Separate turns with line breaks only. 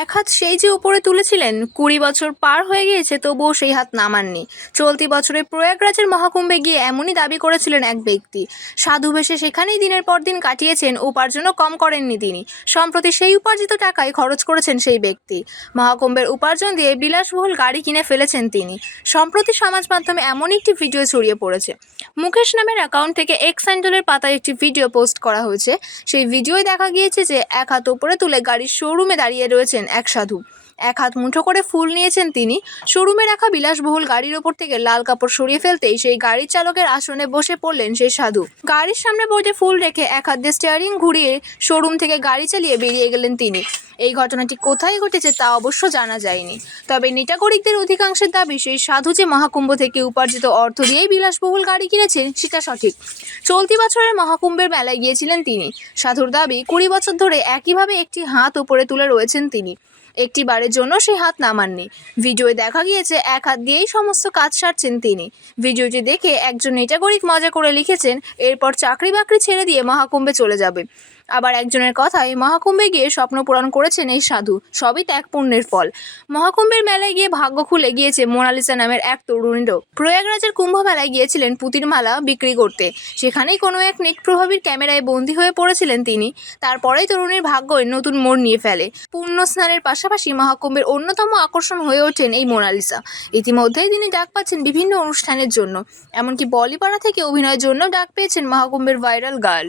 এক হাত সেই যে উপরে তুলেছিলেন, কুড়ি বছর পার হয়ে গিয়েছে, তবুও সেই হাত নামাননি। চলতি বছরে প্রয়াগরাজের মহাকুম্ভে গিয়ে এমনই দাবি করেছিলেন এক ব্যক্তি। সাধু বেশে সেখানেই দিনের পর দিন কাটিয়েছেন, উপার্জনও কম করেননি তিনি। সম্প্রতি সেই উপার্জিত টাকায় খরচ করেছেন সেই ব্যক্তি। মহাকুম্ভের উপার্জন দিয়ে বিলাসবহুল গাড়ি কিনে ফেলেছেন তিনি। সম্প্রতি সমাজ মাধ্যমে এমন একটি ভিডিও ছড়িয়ে পড়েছে। মুকেশ নামের অ্যাকাউন্ট থেকে এক্স স্যান্ডেলের পাতায় একটি ভিডিও পোস্ট করা হয়েছে। সেই ভিডিওয় দেখা গিয়েছে যে, এক হাত উপরে তুলে গাড়ির শোরুমে দাঁড়িয়ে রয়েছেন এক সাধু। এক হাত মুঠো করে ফুল নিয়েছেন তিনি। শোরুমে রাখা বিলাসবহুল গাড়ির ওপর থেকে লাল কাপড় সরিয়ে ফেলতেই সেই গাড়ির চালকের আসনে বসে পড়লেন সেই সাধু। গাড়ির সামনে বসে ফুল রেখে এক হাত দিয়ে স্টিয়ারিং ঘুরিয়ে শোরুম থেকে গাড়ি চালিয়ে বেরিয়ে গেলেন তিনি। এই ঘটনাটি কোথায় ঘটেছে তা অবশ্য জানা যায়নি। তবে নেটাগরিকদের অধিকাংশের দাবি, সেই সাধু যে মহাকুম্ভ থেকে উপার্জিত অর্থ দিয়েই বিলাসবহুল গাড়ি কিনেছেন, সেটা সঠিক। চলতি বছরের মহাকুম্ভের মেলায় গিয়েছিলেন তিনি। সাধুর দাবি, কুড়ি বছর ধরে একইভাবে একটি হাত উপরে তুলে রয়েছেন তিনি। একটি বারের জন্য সেই হাত নামাননি ভিডিওয়ে দেখা গিয়েছে, এক হাত দিয়েই সমস্ত কাজ সারছেন তিনি। ভিডিওটি দেখে একজন নেটাগরিক মজা করে লিখেছেন, এরপর চাকরি বাকরি ছেড়ে দিয়ে মহাকুম্ভে চলে যাবে। আবার একজনের কথায় মহাকুম্ভে গিয়ে স্বপ্ন পূরণ করেছেন এই সাধু। সবই ত্যাগ পুণ্যের ফল। মহাকুম্ভের মেলায় গিয়ে ভাগ্য খুলে গিয়েছে মোনালিসা নামের এক তরুণীরও প্রয়াগরাজের কুম্ভ মেলায় গিয়েছিলেন পুতির মালা বিক্রি করতে। সেখানেই কোনো এক নেট প্রভাবীর ক্যামেরায় বন্দী হয়ে পড়েছিলেন তিনি। তারপরেই তরুণীর ভাগ্যই নতুন মোড় নিয়ে ফেলে। পুণ্য স্নানের পাশাপাশি মহাকুম্ভের অন্যতম আকর্ষণ হয়ে ওঠেন এই মোনালিসা। ইতিমধ্যেই তিনি ডাক পাচ্ছেন বিভিন্ন অনুষ্ঠানের জন্য। এমনকি বলিপাড়া থেকে অভিনয়ের জন্য ডাক পেয়েছেন মহাকুম্ভের ভাইরাল গার্ল।